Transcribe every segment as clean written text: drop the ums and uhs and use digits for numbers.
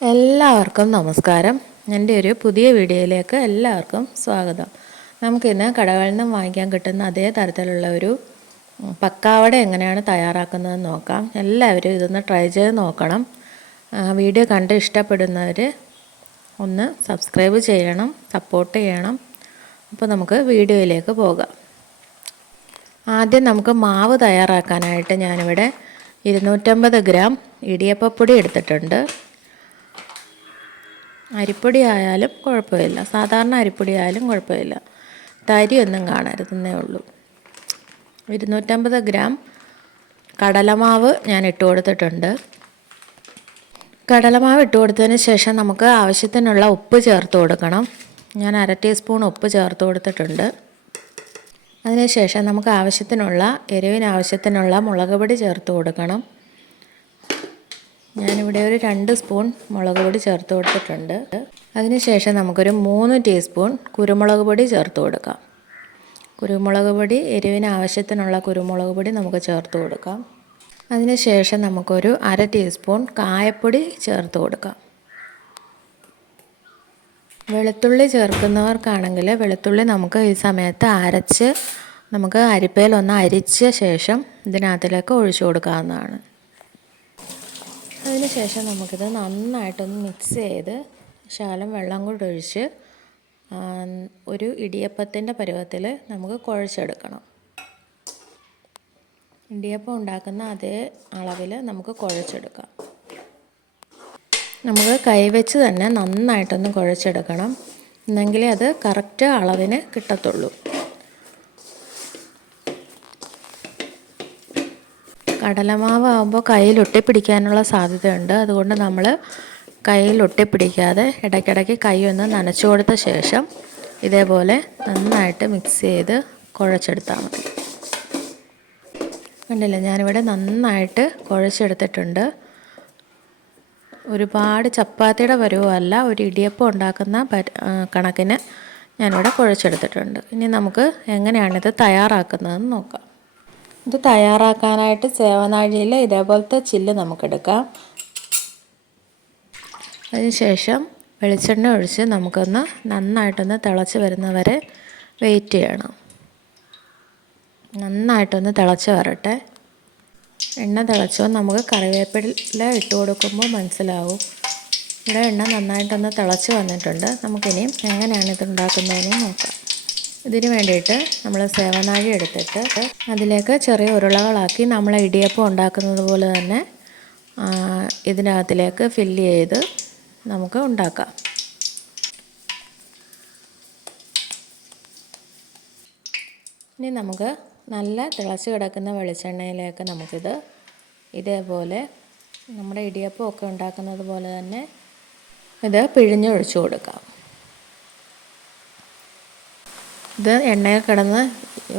എല്ലാവർക്കും നമസ്കാരം. എൻ്റെ ഒരു പുതിയ വീഡിയോയിലേക്ക് എല്ലാവർക്കും സ്വാഗതം. നമുക്കിന്ന് കടകളിൽ നിന്നും വാങ്ങിക്കാൻ കിട്ടുന്ന അതേ തരത്തിലുള്ള ഒരു പക്കാവട എങ്ങനെയാണ് തയ്യാറാക്കുന്നതെന്ന് നോക്കാം. എല്ലാവരും ഇതൊന്ന് ട്രൈ ചെയ്ത് നോക്കണം. വീഡിയോ കണ്ട് ഇഷ്ടപ്പെടുന്നവർ ഒന്ന് സബ്സ്ക്രൈബ് ചെയ്യണം, സപ്പോർട്ട് ചെയ്യണം. അപ്പോൾ നമുക്ക് വീഡിയോയിലേക്ക് പോകാം. ആദ്യം നമുക്ക് മാവ് തയ്യാറാക്കാനായിട്ട് ഞാനിവിടെ 250 ഗ്രാം ഇടിയപ്പപ്പൊടി എടുത്തിട്ടുണ്ട്. അരിപ്പൊടി ആയാലും കുഴപ്പമില്ല, സാധാരണ അരിപ്പൊടി ആയാലും കുഴപ്പമില്ല, തരിയൊന്നും കാണരുതെന്നേ ഉള്ളൂ. 250 ഗ്രാം കടലമാവ് ഞാൻ ഇട്ട് കൊടുത്തിട്ടുണ്ട്. കടലമാവ് ഇട്ട് കൊടുത്തതിന് ശേഷം നമുക്ക് ആവശ്യത്തിനുള്ള ഉപ്പ് ചേർത്ത് കൊടുക്കണം. ഞാൻ 1/2 ടീസ്പൂൺ ഉപ്പ് ചേർത്ത് കൊടുത്തിട്ടുണ്ട്. അതിനുശേഷം നമുക്ക് എരിവിന് ആവശ്യത്തിനുള്ള മുളക് പൊടി ചേർത്ത് കൊടുക്കണം. ഞാനിവിടെ ഒരു 2 സ്പൂൺ മുളക് പൊടി ചേർത്ത് കൊടുത്തിട്ടുണ്ട്. അതിനുശേഷം നമുക്കൊരു 3 ടീസ്പൂൺ കുരുമുളക് പൊടി ചേർത്ത് കൊടുക്കാം. കുരുമുളക് പൊടി, എരിവിന് ആവശ്യത്തിനുള്ള കുരുമുളക് പൊടി നമുക്ക് ചേർത്ത് കൊടുക്കാം. അതിനുശേഷം നമുക്കൊരു 1/2 ടീസ്പൂൺ കായപ്പൊടി ചേർത്ത് കൊടുക്കാം. വെളുത്തുള്ളി ചേർക്കുന്നവർക്കാണെങ്കിൽ വെളുത്തുള്ളി നമുക്ക് ഈ സമയത്ത് നമുക്ക് അരിപ്പയിലൊന്ന് അരിച്ച ശേഷം ഇതിനകത്തിലേക്ക് ഒഴിച്ചു കൊടുക്കാവുന്നതാണ്. അതിനുശേഷം നമുക്കിത് നന്നായിട്ടൊന്ന് മിക്സ് ചെയ്ത് ശകലം വെള്ളം കൂടി ഒഴിച്ച് ഒരു ഇടിയപ്പത്തിൻ്റെ പരുവത്തിൽ നമുക്ക് കുഴച്ചെടുക്കണം. ഇടിയപ്പം ഉണ്ടാക്കുന്ന അതേ അളവിൽ നമുക്ക് കുഴച്ചെടുക്കാം. നമുക്ക് കൈവച്ച് തന്നെ നന്നായിട്ടൊന്ന് കുഴച്ചെടുക്കണം, എന്നെങ്കിലേ അത് കറക്റ്റ് അളവിന് കിട്ടത്തുള്ളൂ. കടലമാവ് ആകുമ്പോൾ കയ്യിൽ ഒട്ടിപ്പിടിക്കാനുള്ള സാധ്യതയുണ്ട്. അതുകൊണ്ട് നമ്മൾ കയ്യിൽ ഒട്ടിപ്പിടിക്കാതെ ഇടയ്ക്കിടയ്ക്ക് കൈ ഒന്ന് നനച്ചു കൊടുത്ത ശേഷം ഇതേപോലെ നന്നായിട്ട് മിക്സ് ചെയ്ത് കുഴച്ചെടുത്താൽ മതി. കണ്ടില്ലേ, ഞാനിവിടെ നന്നായിട്ട് കുഴച്ചെടുത്തിട്ടുണ്ട്. ഒരുപാട് ചപ്പാത്തിയുടെ പരുവമല്ല, ഒരു ഇടിയപ്പം ഉണ്ടാക്കുന്ന കണക്കിന് ഞാനിവിടെ കുഴച്ചെടുത്തിട്ടുണ്ട്. ഇനി നമുക്ക് എങ്ങനെയാണിത് തയ്യാറാക്കുന്നതെന്ന് നോക്കാം. ഇത് തയ്യാറാക്കാനായിട്ട് സേവനാഴിയിൽ ഇതേപോലത്തെ ചില്ല് നമുക്കെടുക്കാം. അതിനുശേഷം വെളിച്ചെണ്ണ ഒഴിച്ച് നമുക്കൊന്ന് നന്നായിട്ടൊന്ന് തിളച്ച് വരുന്നവരെ വെയിറ്റ് ചെയ്യണം. നന്നായിട്ടൊന്ന് തിളച്ച് വരട്ടെ. എണ്ണ തിളച്ചോ നമുക്ക് കറിവേപ്പില ഇട്ട് കൊടുക്കുമ്പോൾ മനസ്സിലാവും. ഇവിടെ എണ്ണ നന്നായിട്ടൊന്ന് തിളച്ച് വന്നിട്ടുണ്ട്. നമുക്കിനിയും എങ്ങനെയാണ് ഇത് ഉണ്ടാക്കുന്നതെന്ന് നോക്കാം. ഇതിന് വേണ്ടിയിട്ട് നമ്മൾ സേവനാഴി എടുത്തിട്ട് അതിലേക്ക് ചെറിയ ഉരുളകളാക്കി നമ്മൾ ഇടിയപ്പം ഉണ്ടാക്കുന്നത് പോലെ തന്നെ ഇതിനകത്തിലേക്ക് ഫില്ല് ചെയ്ത് നമുക്ക് ഉണ്ടാക്കാം. ഇനി നമുക്ക് നല്ല തിളച്ച് കിടക്കുന്ന വെളിച്ചെണ്ണയിലേക്ക് നമുക്കിത് ഇതേപോലെ നമ്മുടെ ഇടിയപ്പം ഒക്കെ ഉണ്ടാക്കുന്നത് പോലെ തന്നെ ഇത് പിഴിഞ്ഞൊഴിച്ചു കൊടുക്കാം. ഇത് എണ്ണയിൽ കിടന്ന്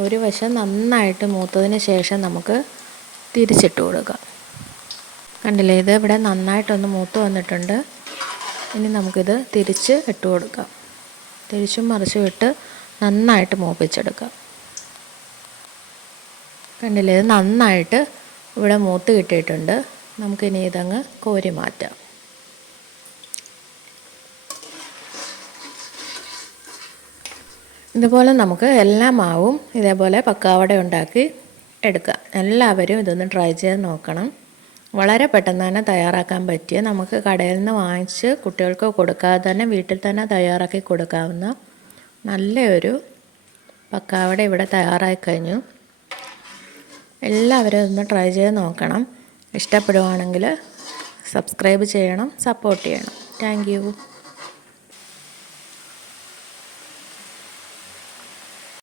ഒരു വശം നന്നായിട്ട് മൂത്തതിന് ശേഷം നമുക്ക് തിരിച്ചിട്ട് കൊടുക്കാം. കണ്ടില്ലേ, ഇത് ഇവിടെ നന്നായിട്ടൊന്ന് മൂത്ത് വന്നിട്ടുണ്ട്. ഇനി നമുക്കിത് തിരിച്ച് ഇട്ട് കൊടുക്കാം. തിരിച്ചും മറിച്ചും ഇട്ട് നന്നായിട്ട് മൂപ്പിച്ചെടുക്കാം. കണ്ടില്ലേ, ഇത് നന്നായിട്ട് ഇവിടെ മൂത്ത് കിട്ടിയിട്ടുണ്ട്. നമുക്കിനി ഇതങ്ങ് കോരി മാറ്റാം. ഇതുപോലെ നമുക്ക് എല്ലാ മാവും ഇതേപോലെ പക്കാവട ഉണ്ടാക്കി എടുക്കാം. എല്ലാവരും ഇതൊന്ന് ട്രൈ ചെയ്ത് നോക്കണം. വളരെ പെട്ടെന്ന് തന്നെ തയ്യാറാക്കാൻ പറ്റിയ, നമുക്ക് കടയിൽ നിന്ന് വാങ്ങിച്ച് കുട്ടികൾക്ക് കൊടുക്കാതെ തന്നെ വീട്ടിൽ തന്നെ തയ്യാറാക്കി കൊടുക്കാവുന്ന നല്ലൊരു പക്കാവട ഇവിടെ തയ്യാറായി കഴിഞ്ഞു. എല്ലാവരും ഇതൊന്ന് ട്രൈ ചെയ്ത് നോക്കണം. ഇഷ്ടപ്പെടുവാണെങ്കിൽ സബ്സ്ക്രൈബ് ചെയ്യണം, സപ്പോർട്ട് ചെയ്യണം. Thank you.